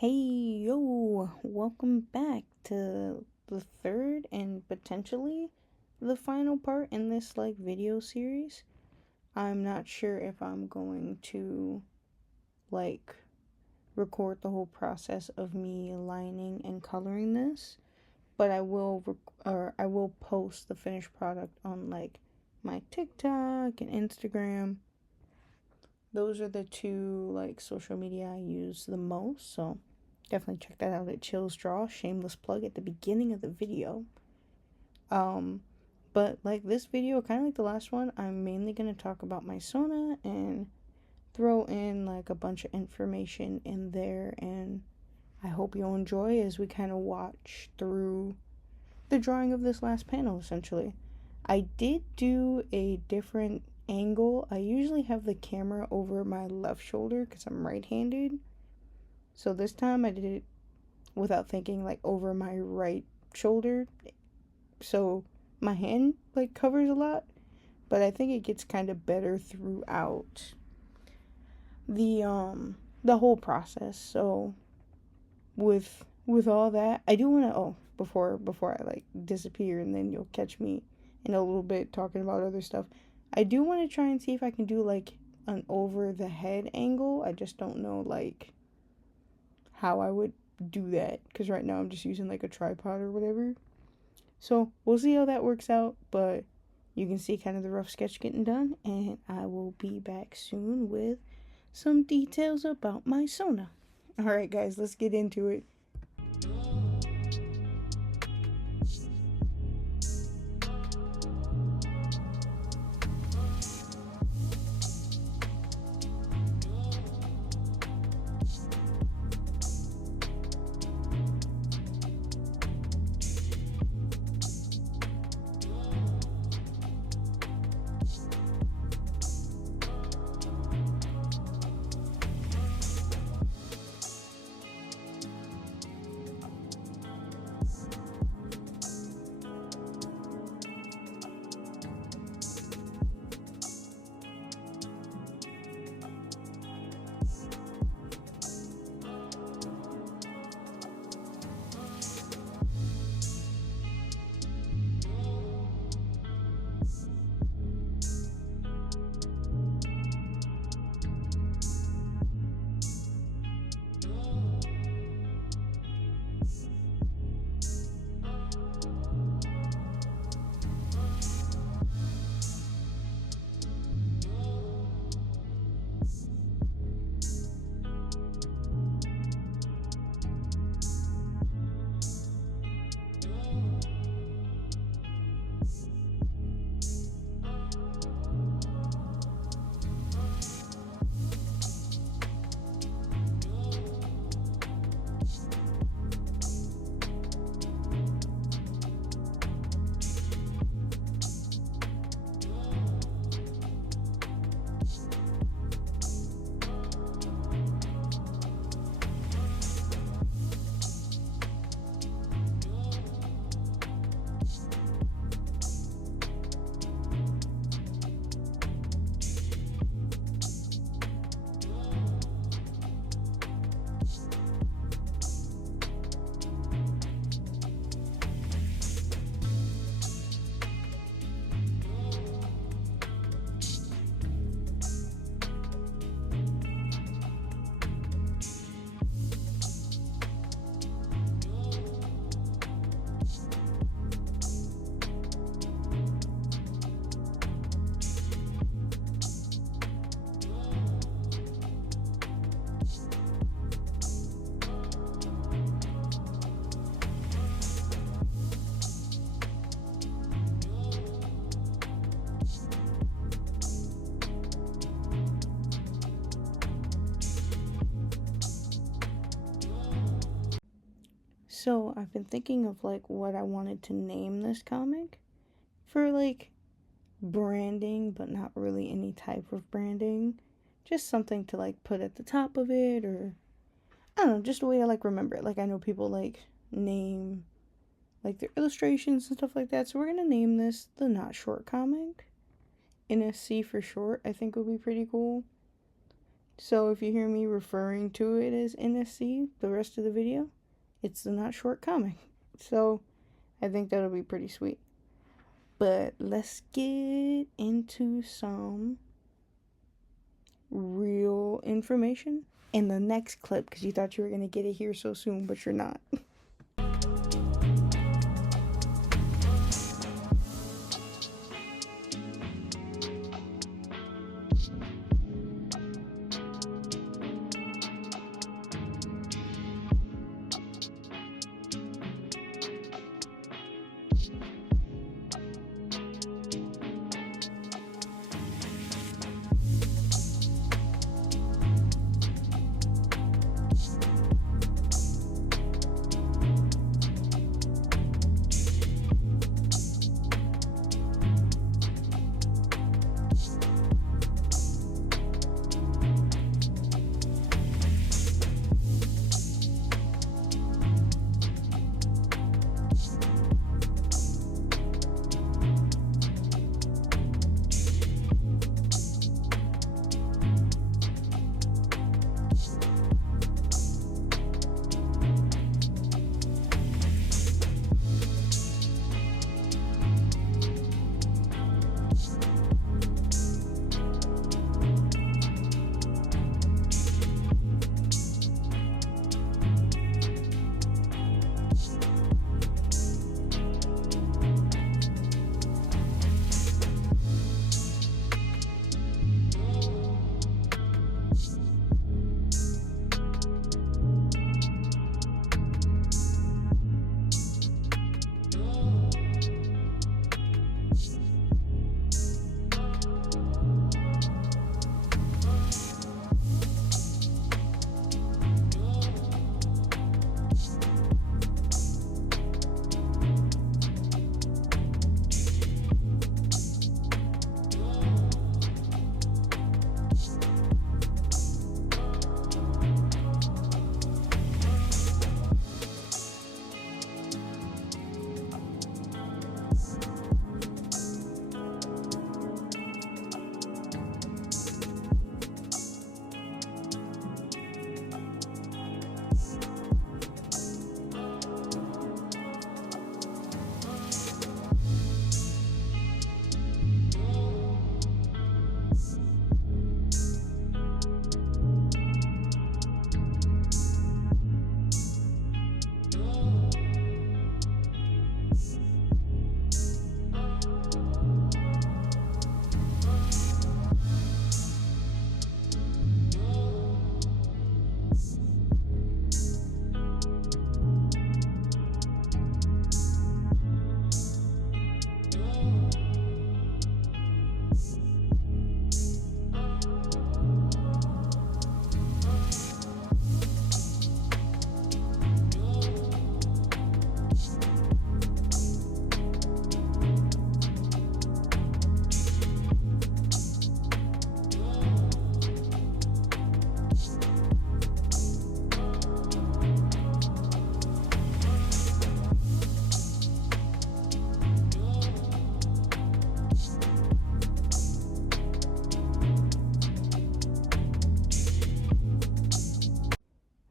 Hey, yo, welcome back to the third and potentially the final part in this video series. I'm not sure if I'm going to like record the whole process of me lining and coloring this, but I will post the finished product on my TikTok and Instagram. Those are the two social media I use the most, so definitely check that out at Chills Draw. Shameless plug at the beginning of the video. Um, but like this video, kind of like the last one, I'm mainly gonna talk about my Sona and throw in like a bunch of information in there, and I hope you'll enjoy as we kind of watch through the drawing of this last panel. Essentially, I did do a different angle. I usually have the camera over my left shoulder because I'm right-handed. So this time I did it without thinking, like over my right shoulder. So my hand covers a lot, but I think it gets kind of better throughout the whole process. So with all that, I do want to before I disappear and then you'll catch me in a little bit talking about other stuff. I do want to try and see if I can do an over the head angle. I just don't know how I would do that because right now I'm just using a tripod or whatever. So we'll see how that works out, but you can see kind of the rough sketch getting done, and I will be back soon with some details about my Sona. Alright guys, let's get into it. So I've been thinking of what I wanted to name this comic for branding, but not really any type of branding. Just something to put at the top of it, or I don't know, just a way to remember it. I know people name their illustrations and stuff like that. So we're gonna name this the Not Short comic. NSC for short, I think would be pretty cool. So if you hear me referring to it as NSC the rest of the video, it's the Not Short comic. So I think that'll be pretty sweet. But let's get into some real information in the next clip, because you thought you were going to get it here so soon, but you're not.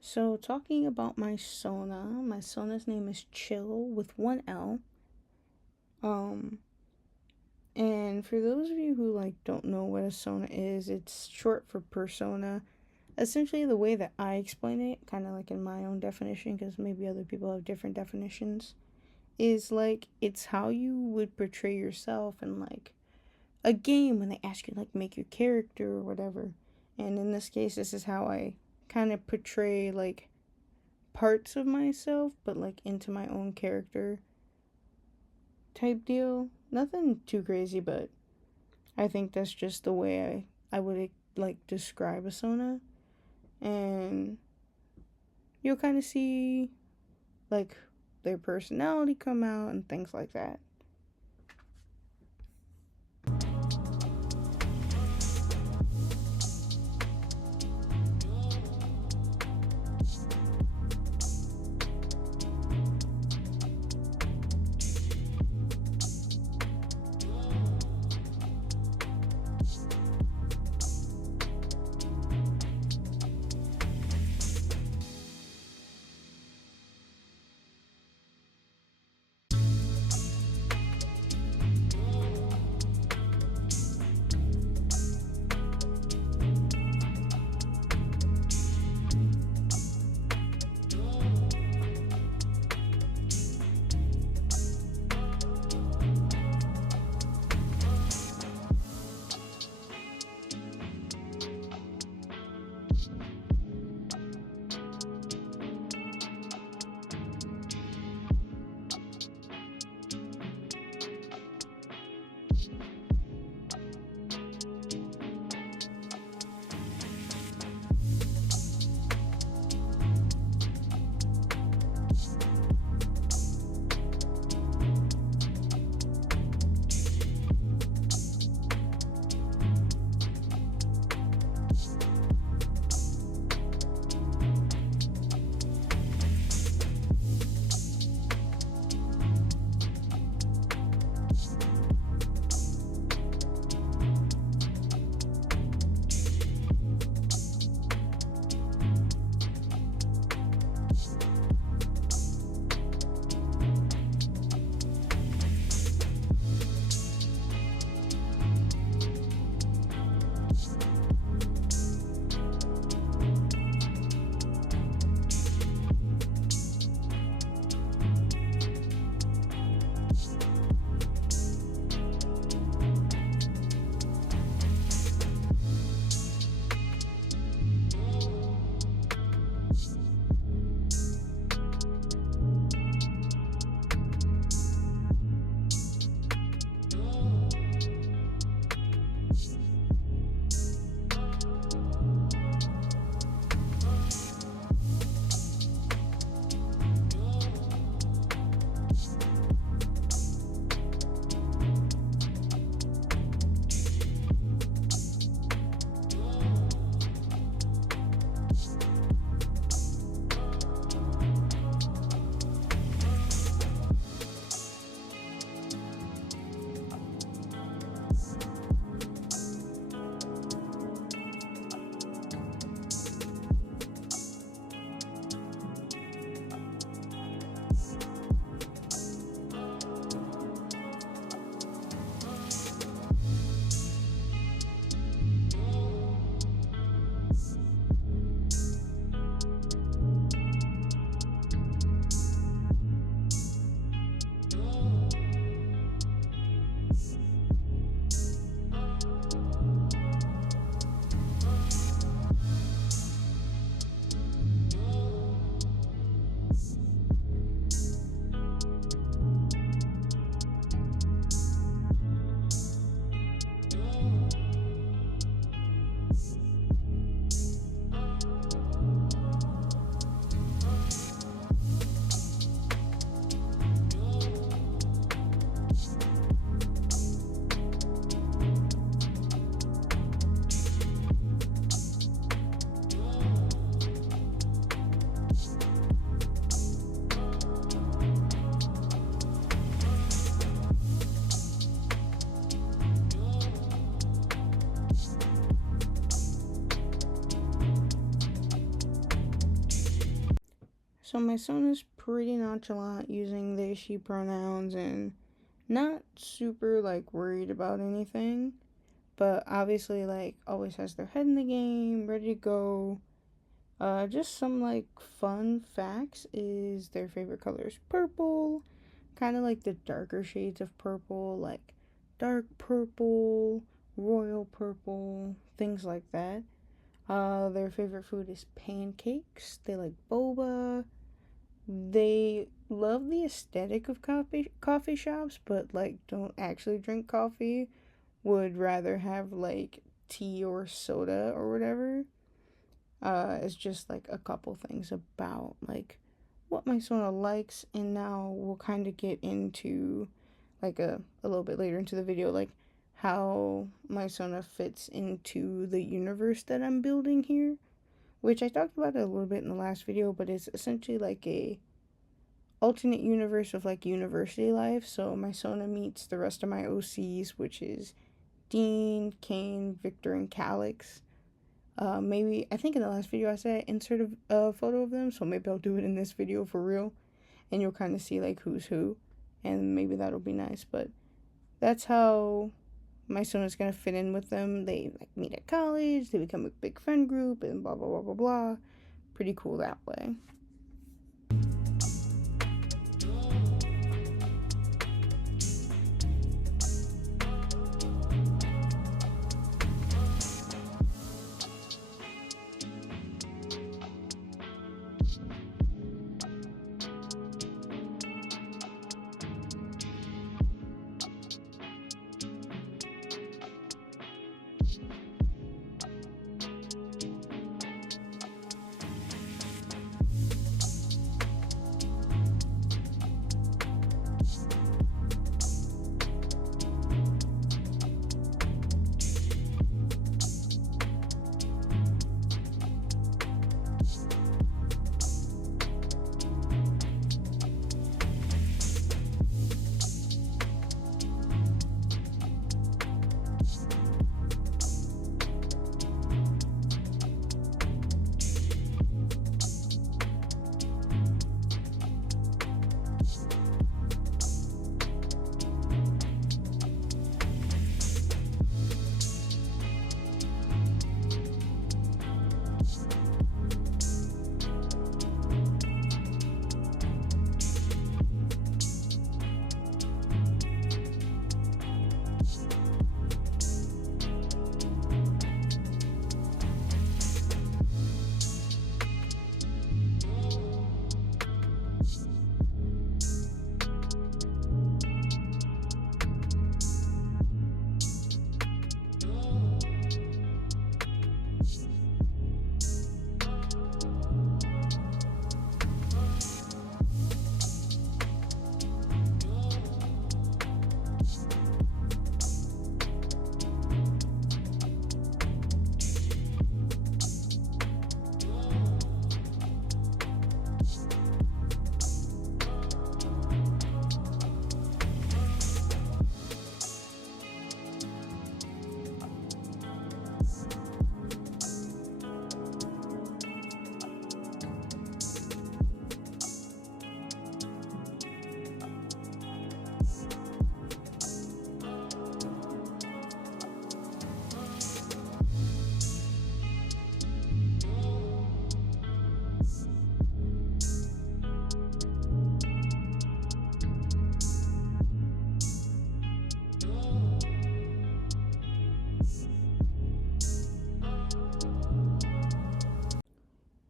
So talking about my Sona's name is Chill with one L. And for those of you who don't know what a Sona is, it's short for persona. Essentially, the way that I explain it, kind of like in my own definition, because maybe other people have different definitions, is it's how you would portray yourself in a game when they ask you make your character or whatever. And in this case, this is how I kind of portray parts of myself, but into my own character type deal. Nothing too crazy, but I think that's just the way I would describe a Sona. And you'll kind of see their personality come out and things like that. So my son is pretty nonchalant using they, she pronouns and not super like worried about anything, but obviously like always has their head in the game, ready to go. Just some like fun facts is their favorite color is purple, kind of like the darker shades of purple, like dark purple, royal purple, things like that. Their favorite food is pancakes. They like boba. They love the aesthetic of coffee shops, but like don't actually drink coffee. Would rather have like tea or soda or whatever. It's just like a couple things about like what my Sona likes, and now we'll kind of get into like a little bit later into the video, like how my Sona fits into the universe that I'm building here, which I talked about it a little bit in the last video, but it's essentially like a alternate universe of like university life. So my Sona meets the rest of my OCs, which is Dean, Kane, Victor, and Calix. Maybe I think in the last video I said insert a photo of them, so maybe I'll do it in this video for real, and you'll kind of see like who's who, and maybe that'll be nice. But that's how my son is gonna fit in with them. They like meet at college, they become a big friend group, and blah blah blah blah blah. Pretty cool that way.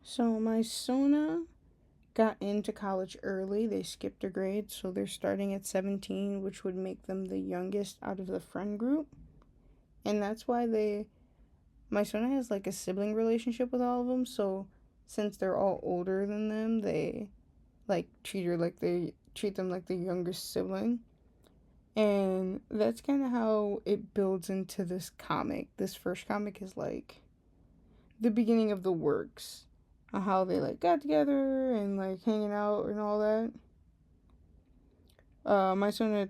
So my Sona got into college early. They skipped a grade, so they're starting at 17, which would make them the youngest out of the friend group. And that's why my Sona has like a sibling relationship with all of them. So since they're all older than them, they like they treat them like the youngest sibling. And that's kind of how it builds into this comic. This first comic is like the beginning of the works, how they like got together and like hanging out and all that. My son,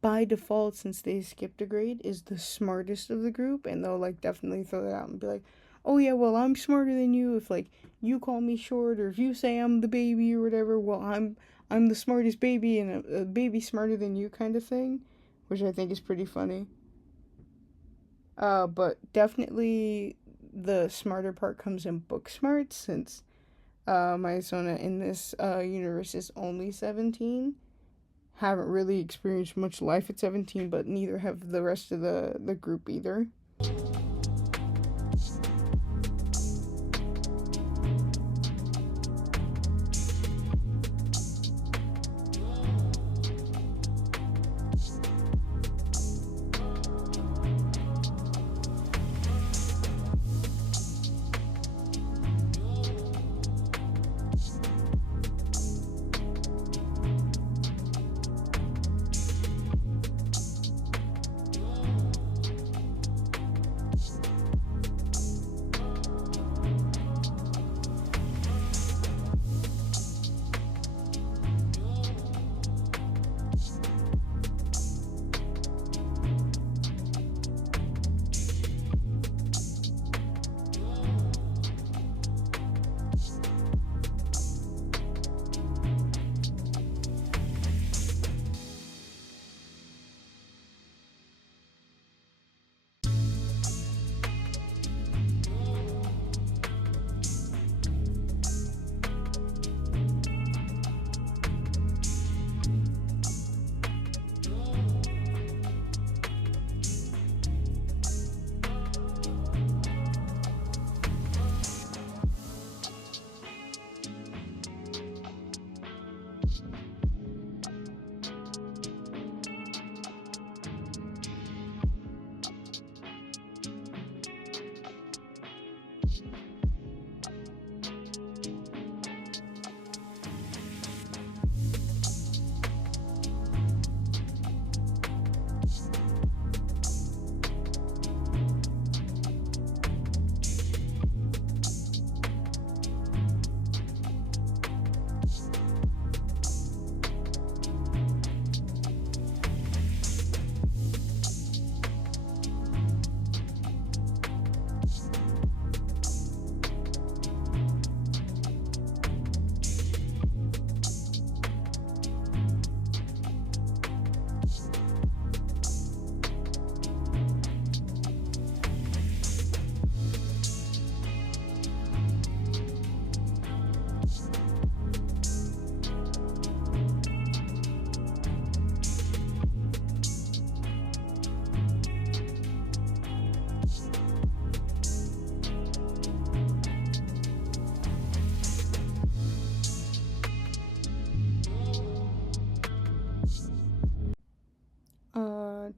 by default, since they skipped a grade, is the smartest of the group, and they'll like definitely throw it out and be like, oh yeah, well, I'm smarter than you. If like you call me short, or if you say I'm the baby or whatever, well, I'm the smartest baby, and a baby smarter than you kind of thing, which I think is pretty funny. But definitely the smarter part comes in book smart, since my Sona in this universe is only 17. Haven't really experienced much life at 17, but neither have the rest of the group either.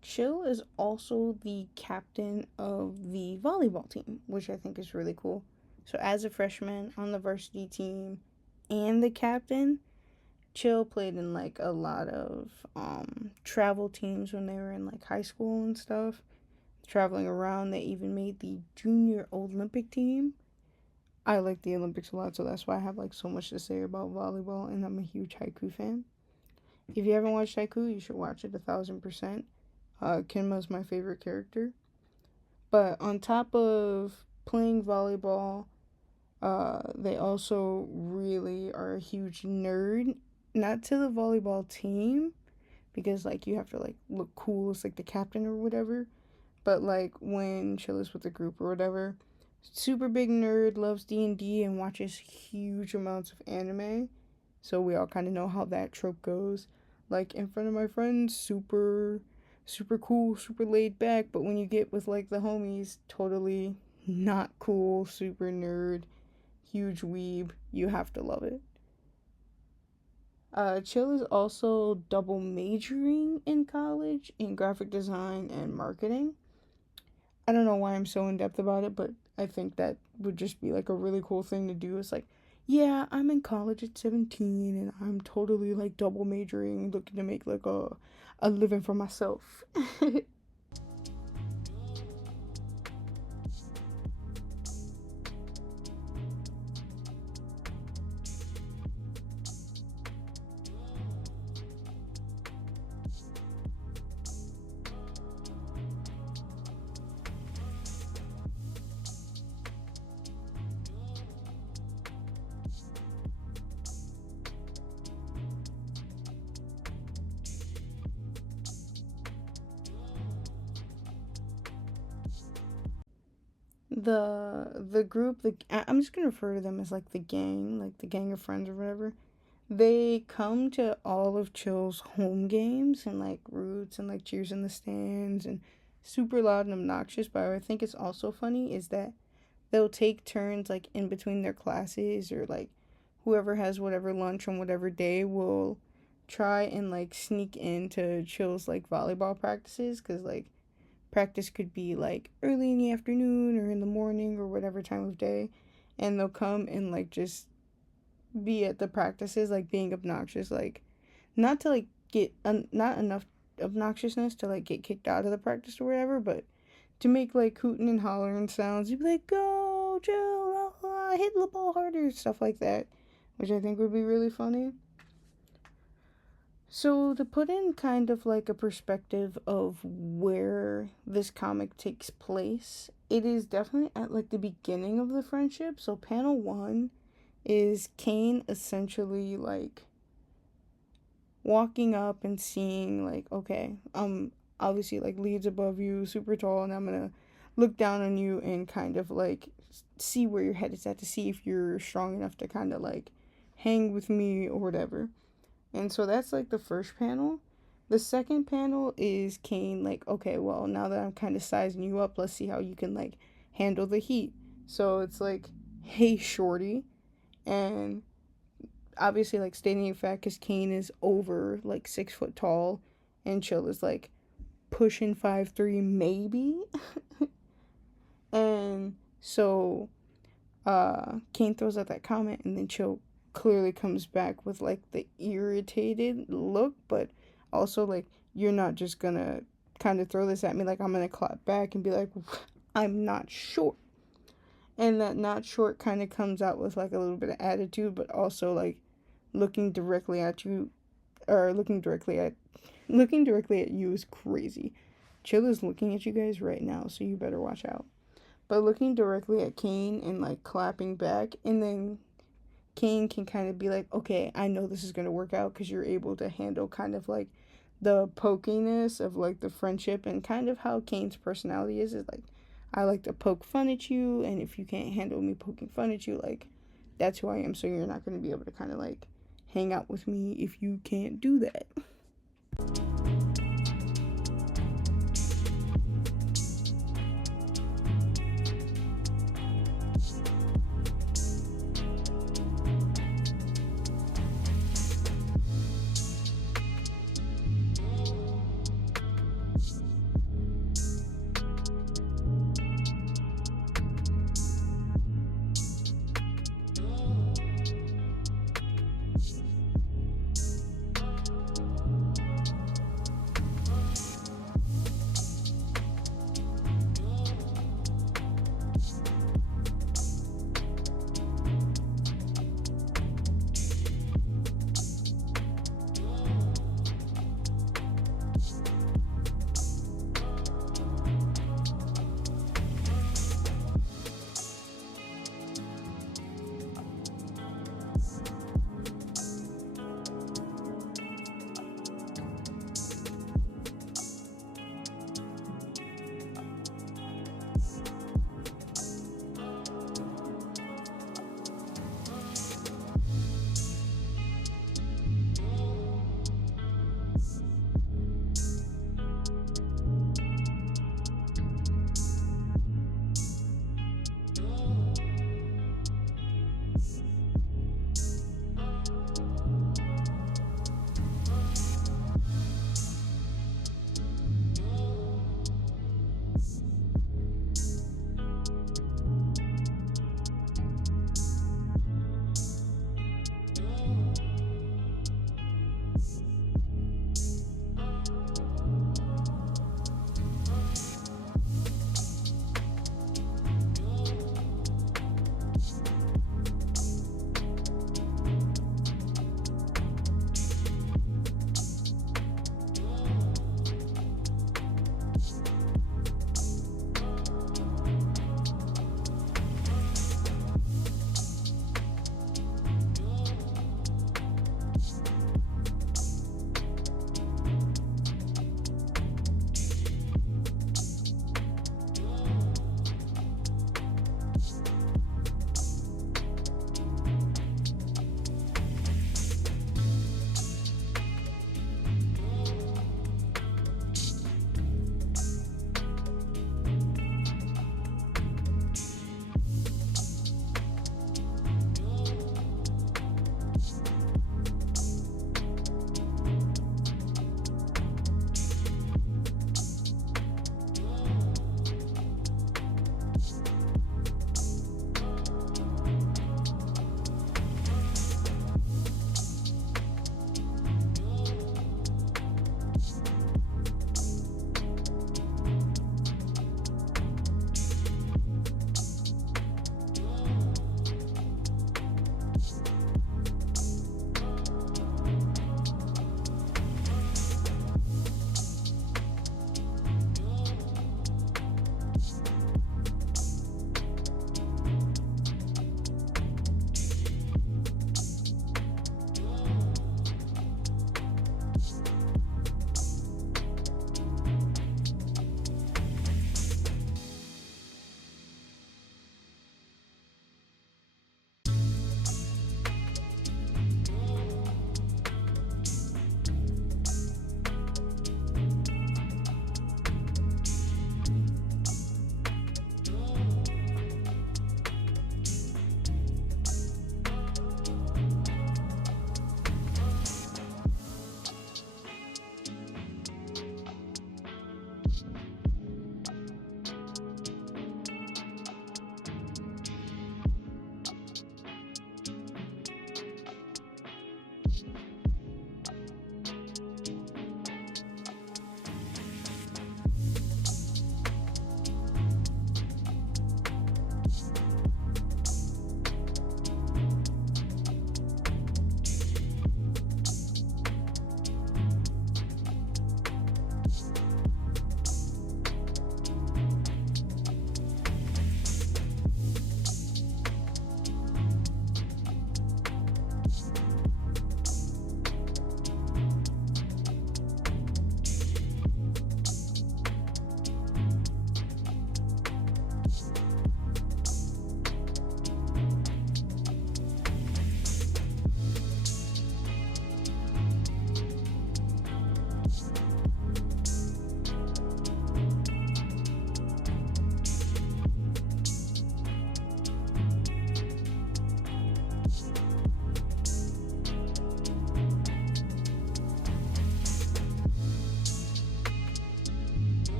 Chill is also the captain of the volleyball team, which I think is really cool. So, as a freshman on the varsity team and the captain, Chill played in like a lot of travel teams when they were in like high school and stuff. Traveling around, they even made the junior Olympic team. I like the Olympics a lot, so that's why I have like so much to say about volleyball, and I'm a huge Haiku fan. If you haven't watched Haiku, you should watch it 1,000%. Kenma's my favorite character. But on top of playing volleyball, they also really are a huge nerd. Not to the volleyball team, because like you have to like look cool as like the captain or whatever. But like when Chill is with the group or whatever, super big nerd, loves D&D and watches huge amounts of anime. So we all kind of know how that trope goes. Like in front of my friends, super cool, super laid back, but when you get with like the homies, totally not cool, super nerd, huge weeb. You have to love it. Chill is also double majoring in college in graphic design and marketing. I don't know why I'm so in depth about it, but I think that would just be like a really cool thing to do. It's like, yeah, I'm in college at 17 and I'm totally like double majoring, looking to make like a living for myself. the group, I'm just gonna refer to them as like the gang of friends or whatever. They come to all of Chill's home games and like roots and like cheers in the stands and super loud and obnoxious. But what I think is also funny is that they'll take turns like in between their classes, or like whoever has whatever lunch on whatever day will try and like sneak into Chill's like volleyball practices, because like practice could be like early in the afternoon or in the morning or whatever time of day, and they'll come and like just be at the practices like being obnoxious, like not to like get not enough obnoxiousness to like get kicked out of the practice or whatever, but to make like hooting and hollering sounds. You'd be like, go Joe, hit the ball harder, stuff like that, which I think would be really funny. So to put in kind of like a perspective of where this comic takes place, it is definitely at like the beginning of the friendship. So panel one is Kane essentially like walking up and seeing like, okay, obviously like leads above you, super tall, and I'm gonna look down on you and kind of like see where your head is at, to see if you're strong enough to kind of like hang with me or whatever. And so that's like the first panel. The second panel is Kane like, okay, well, now that I'm kind of sizing you up, let's see how you can like handle the heat. So it's like, hey shorty, and obviously like stating a fact, because Kane is over like 6 foot tall and Chill is like pushing 5'3" maybe. And so Kane throws out that comment, and then Chill clearly comes back with like the irritated look, but also like, you're not just gonna kind of throw this at me, like I'm gonna clap back and be like, I'm not short. And that not short kind of comes out with like a little bit of attitude, but also like looking directly at you, or looking directly at you is crazy. Chill is looking at you guys right now, so you better watch out. But looking directly at Kane and like clapping back, and then Kane can kind of be like, okay, I know this is gonna work out, because you're able to handle kind of like the pokiness of like the friendship, and kind of how Kane's personality is like, I like to poke fun at you, and if you can't handle me poking fun at you, like that's who I am, so you're not gonna be able to kind of like hang out with me if you can't do that.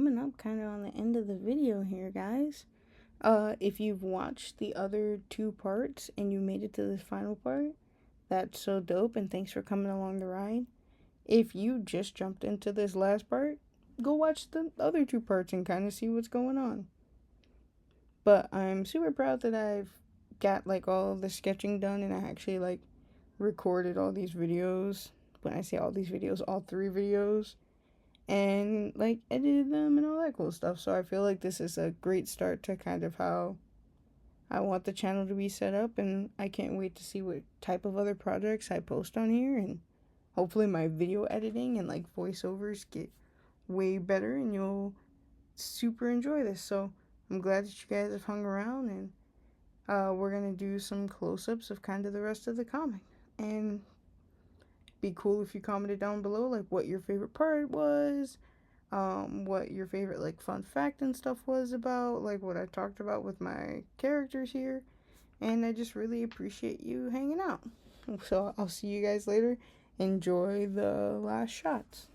coming up kind of on the end of the video here, guys. If you've watched the other two parts and you made it to this final part, that's so dope, and thanks for coming along the ride. If you just jumped into this last part, go watch the other two parts and kind of see what's going on. But I'm super proud that I've got like all the sketching done and I actually like recorded all these videos. When I say all these videos, all three videos, and like edited them and all that cool stuff. So I feel like this is a great start to kind of how I want the channel to be set up, and I can't wait to see what type of other projects I post on here, and hopefully my video editing and like voiceovers get way better and you'll super enjoy this. So I'm glad that you guys have hung around, and we're gonna do some close-ups of kind of the rest of the comic. And be cool if you commented down below like what your favorite part was, what your favorite like fun fact and stuff was about, like what I talked about with my characters here. And I just really appreciate you hanging out. So I'll see you guys later. Enjoy the last shots.